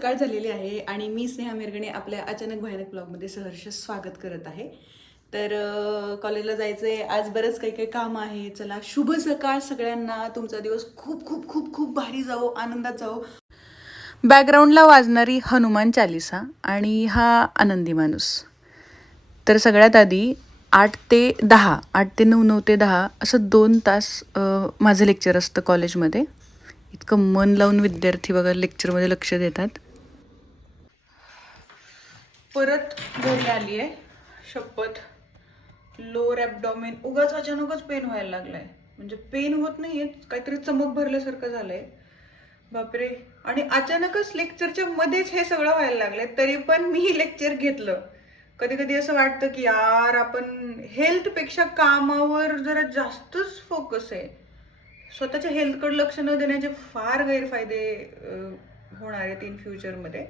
सकाळ झालेली आहे आणि मी स्नेहा मिरगणे आपल्या अचानक भयानक ब्लॉगमध्ये सहर्ष स्वागत करत आहे. तर कॉलेजला जायचं आहे आज, बरंच काही काही काम आहे. चला, शुभ सकाळ सगळ्यांना. तुमचा दिवस खूप खूप खूप खूप भारी जाओ, आनंदात जाओ. बॅकग्राऊंडला वाजणारी हनुमान चालिसा आणि हा आनंदी माणूस. तर सगळ्यात आधी 8 ते 10, 8 ते 9, 9 ते 10 असं 2 तास माझं लेक्चर असतं कॉलेजमध्ये. इतकं मन लावून विद्यार्थी बघा लेक्चरमध्ये लक्ष देतात. परत घरी आली आहे, शपथ. लोअर ॲबडॉमेन उगाच अचानकच पेन व्हायला लागलाय. म्हणजे पेन होत नाहीये, काहीतरी चमक भरल्यासारखं झालंय. बापरे. आणि अचानकच लेक्चरच्या मध्येच हे सगळं व्हायला लागलंय, तरी पण मी लेक्चर घेतलं. कधी कधी असं वाटतं की यार, आपण हेल्थपेक्षा कामावर जरा जास्तच फोकस आहे. स्वतःच्या हेल्थकडे लक्ष न देण्याचे फार गैरफायदे होणार आहेत इन फ्युचरमध्ये.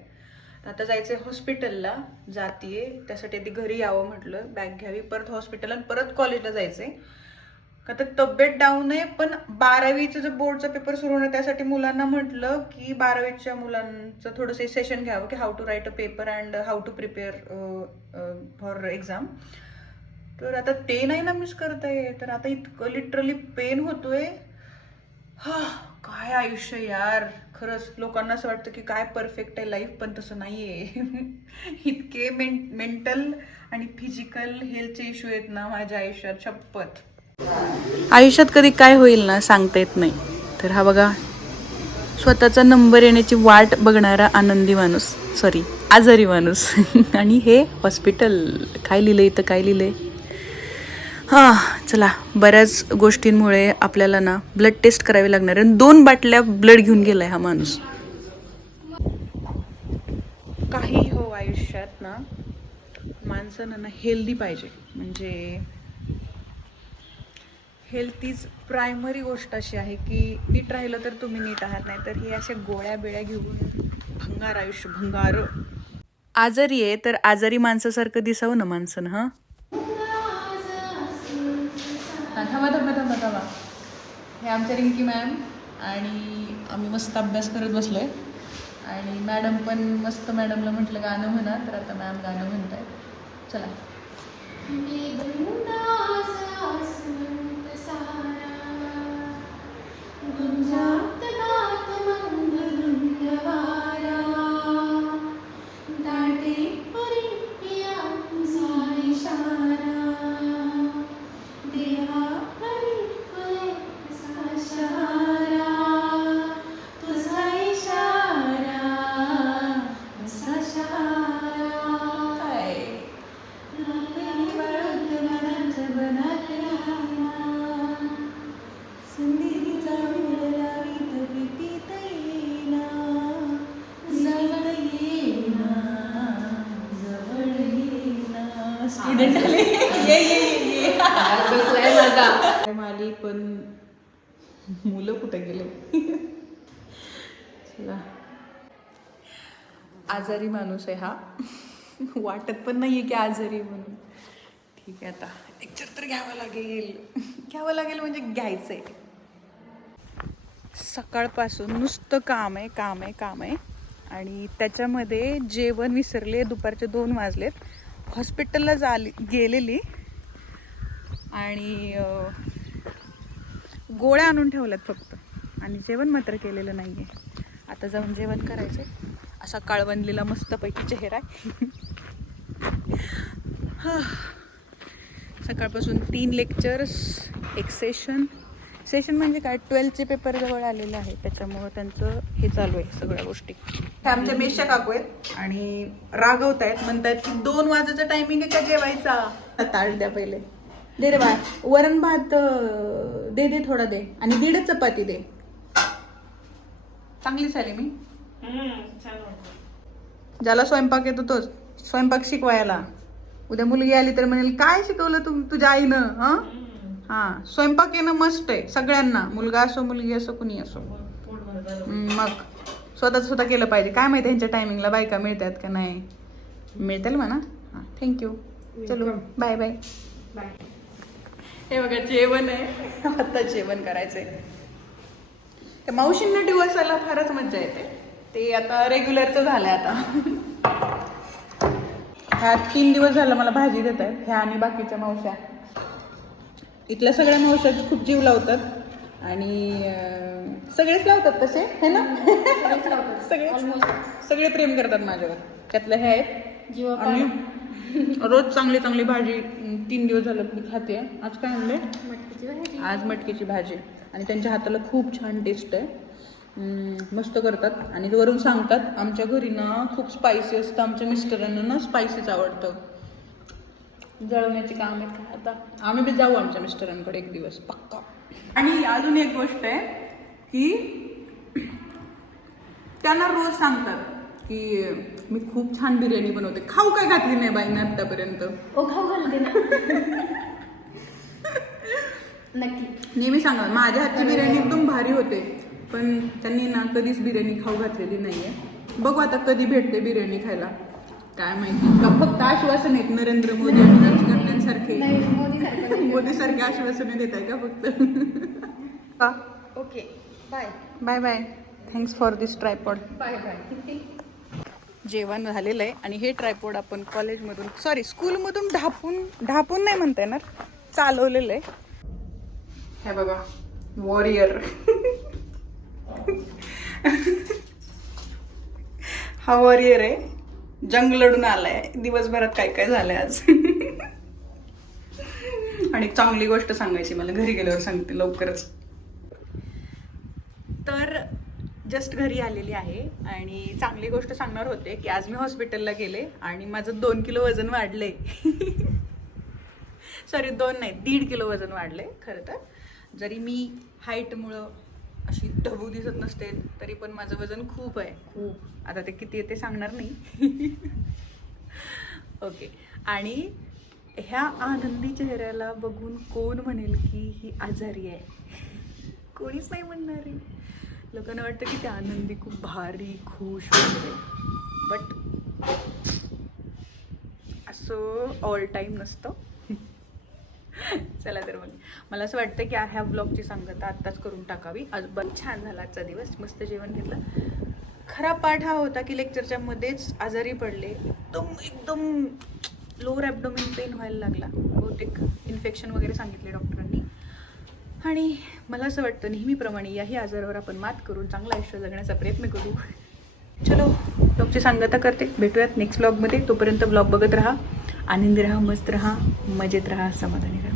आता जायचंय हॉस्पिटलला, जातीये त्यासाठी आधी घरी यावं म्हटलं, बॅग घ्यावी, परत हॉस्पिटल आणि परत कॉलेजला जायचंय. का तर तब्येत डाऊन आहे. पण 12वीचं जो बोर्डचा पेपर सुरू होणार त्यासाठी मुलांना म्हटलं की 12वीच्या मुलांचं थोडंसं सेशन घ्यावं की how to write a paper and how to prepare for exam. तर आता ते नाही ना मिस करताय. तर आता इतकं लिटरली पेन होतोय. हा, काय आयुष्य यार. खरंच लोकांना असं वाटतं की काय परफेक्ट आहे लाईफ, पण तसं नाहीये. इतके मेंटल आणि फिजिकल हेल्थचे इश्यू आहेत ना माझ्या आयुष्यात, शपथ. आयुष्यात कधी काय होईल ना सांगता येत नाही. तर हा बघा, स्वतःचा नंबर येण्याची वाट बघणारा आनंदी माणूस, सॉरी आजारी माणूस. आणि हे हॉस्पिटल. काय लिहिलंय इथं, काय लिहिलंय? हां, चला. बऱ्याच गोष्टींमुळे आपल्याला ना ब्लड टेस्ट करावी लागणार आहे. 2 बाटल्या ब्लड घेऊन गेलाय हा माणूस. काही हो आयुष्यात ना, माणसांना ना हेल्दी पाहिजे. म्हणजे हेल्थ इज प्रायमरी गोष्ट अशी आहे की नीट राहिलं तर तुम्ही नीट आहात, नाही तर हे अशा गोळ्या बिळ्या घेऊन भंगार आयुष्य, भंगार. आजारी आहे तर आजारी माणसासारखं दिसावं ना माणसानं. हां, थांबा थांबा थांबा थांबा. हे आमच्या रिंकी मॅम आणि आम्ही मस्त अभ्यास करत बसलोय. आणि मॅडम पण मस्त, मॅडमला म्हटलं गाणं म्हणा, तर आता मॅम गाणं म्हणत आहे. चला. स्टुडंट आले. ये आली, पण मुलं कुठे गेले? चला. आजारी माणूस आहे हा. वाटत पण नाहीये की आजारी म्हणून. ठीक आहे, आता लेक्चर तर घ्यावं लागेल म्हणजे घ्यायचंय. सकाळपासून नुसतं काम आहे. आणि त्याच्यामध्ये जेवण विसरले. दुपारचे 2 वाजलेत. हॉस्पिटलला गेलेली आणि गोळ्या आणून ठेवल्यात फक्त, आणि जेवण मात्र केलेलं नाही आहे. आता जाऊन जेवण करायचं. असा काळवंडलेला मस्तपैकी चेहरा आहे. सकाळपासून 3 लेक्चर्स, एक सेशन म्हणजे काय, 12चे पेपर जवळ आलेले आहे, त्याच्यामुळं त्यांचं हे चालू आहे सगळ्या गोष्टी. हे आमच्या मेषा काकू आहेत आणि रागवत आहेत, म्हणतात की 2 वाजायचा टायमिंग आहे का जेवायचा. ताट द्या पहिले. दे रे बाय, वरण भात दे थोडा दे, आणि 1.5 चपाती दे. चांगली झाली मी. ज्याला स्वयंपाक येतो तोच स्वयंपाक शिकवायला. उद्या मुलगी आली तर म्हणेल काय शिकवलं तुझ्या आईनं. हां, स्वयंपाक येणं मस्ट आहे सगळ्यांना, मुलगा असो मुलगी असो कुणी असो. मग स्वतः केलं पाहिजे. काय माहिती ह्यांच्या टायमिंगला बायका मिळतात का नाही. मिळतील म्हणा. हां, थँक्यू. चलो, बाय बाय बाय. हे बघा जेवण आहे, आता जेवण करायचंय. त्या मावशींना दिवसाला फारच मज्जा येते. ते आता रेग्युलरचं झालंय आता. ह्या 3 दिवस झालं मला भाजी देत आहेत ह्या आणि बाकीच्या मावश्या. इथल्या सगळ्या मावश्या खूप जीव लावतात आणि सगळेच लावतात तसे है ना. सगळे प्रेम करतात माझ्यावर. त्यातलं हे आहेत आणि रोज चांगली चांगली भाजी 3 दिवस झालं मी खाते. आज काय आणले? मटकीची भाजी. आज मटकीची भाजी आणि त्यांच्या हाताला खूप छान टेस्ट आहे. मस्त करतात आणि वरून सांगतात आमच्या घरी ना खूप स्पायसी असतं. आमच्या मिस्टरांना ना स्पायसीच आवडतं. जळवण्याची काम आहे आता. आम्ही बी जाऊ आमच्या मिस्टरांकडे एक दिवस पक्का. आणि अजून एक गोष्ट आहे की त्यांना रोज सांगतात की मी खूप छान बिर्याणी बनवते. खाऊ काय घातली नाही बाईंना आतापर्यंत. ओ खाऊ घालते ना. नक्की नेहमी सांगा माझ्या हातची बिर्याणी एकदम भारी होते पण त्यांनी ना कधीच बिर्याणी खाऊ घातलेली नाहीये. बघू आता कधी भेटते बिर्याणी खायला काय माहिती. का फक्त आश्वासन आहेत नरेंद्र मोदी आणि राजकारण्यांसारखे. मोदी सारखे आश्वासने देत आहे का फक्त. Okay bye bye bye. Thanks for this tripod. Bye bye. जेवण झालेलं आहे आणि हे ट्रायपॉड आपण कॉलेजमधून स्कूलमधून ढापून नाही म्हणता येणार चालवलेलं आहे. हे बघा वॉरियर. हा वॉरियर आहे. जंग लढून आलाय. दिवसभरात काय काय झालंय आज. आणि चांगली गोष्ट सांगायची मला घरी गेल्यावर सांगते लवकरच. तर जस्ट घरी आलेली आहे आणि चांगली गोष्ट सांगणार होते की आज मी हॉस्पिटलला गेले आणि माझं 2 किलो वजन वाढलंय. सॉरी 2 नाही 1.5 किलो वजन वाढलंय. खरं तर जरी मी हाईटमुळं अशी ढबू दिसत नसते तरी पण माझं वजन खूप आहे खूप. आता ते किती आहे ते सांगणार नाही. ओके. आणि ह्या आनंदी चेहऱ्याला बघून कोण म्हणेल की ही आजारी आहे. कोणीच नाही म्हणणार आहे. लोकांना वाटतं की त्या आनंदी खूप भारी खुश वगैरे बट असं ऑल टाईम नसतं. चला तर मग मला असं वाटतं की ह्या ब्लॉगची सांगता आत्ताच करून टाकावी. आज बरं छान झाला आजचा दिवस. मस्त जेवण घेतलं. खरा पाठ हा होता की लेक्चरच्या मध्येच आजारी पडले. एकदम लोअर ॲब्डोमेन पेन व्हायला लागला. बहुतेक इन्फेक्शन वगैरे सांगितले डॉक्टरांनी. आणि मला असं वाटतं नेहमीप्रमाणे याही आजारावर आपण मात करून चांगलं आयुष्य जगण्याचा प्रयत्न करू. चलो ब्लॉगची सांगता करते. भेटूयात नेक्स्ट ब्लॉगमध्ये. तोपर्यंत ब्लॉग बघत राहा. आनंदी राहा, मस्त राहा, मजेत राहा, समाधानी राहा.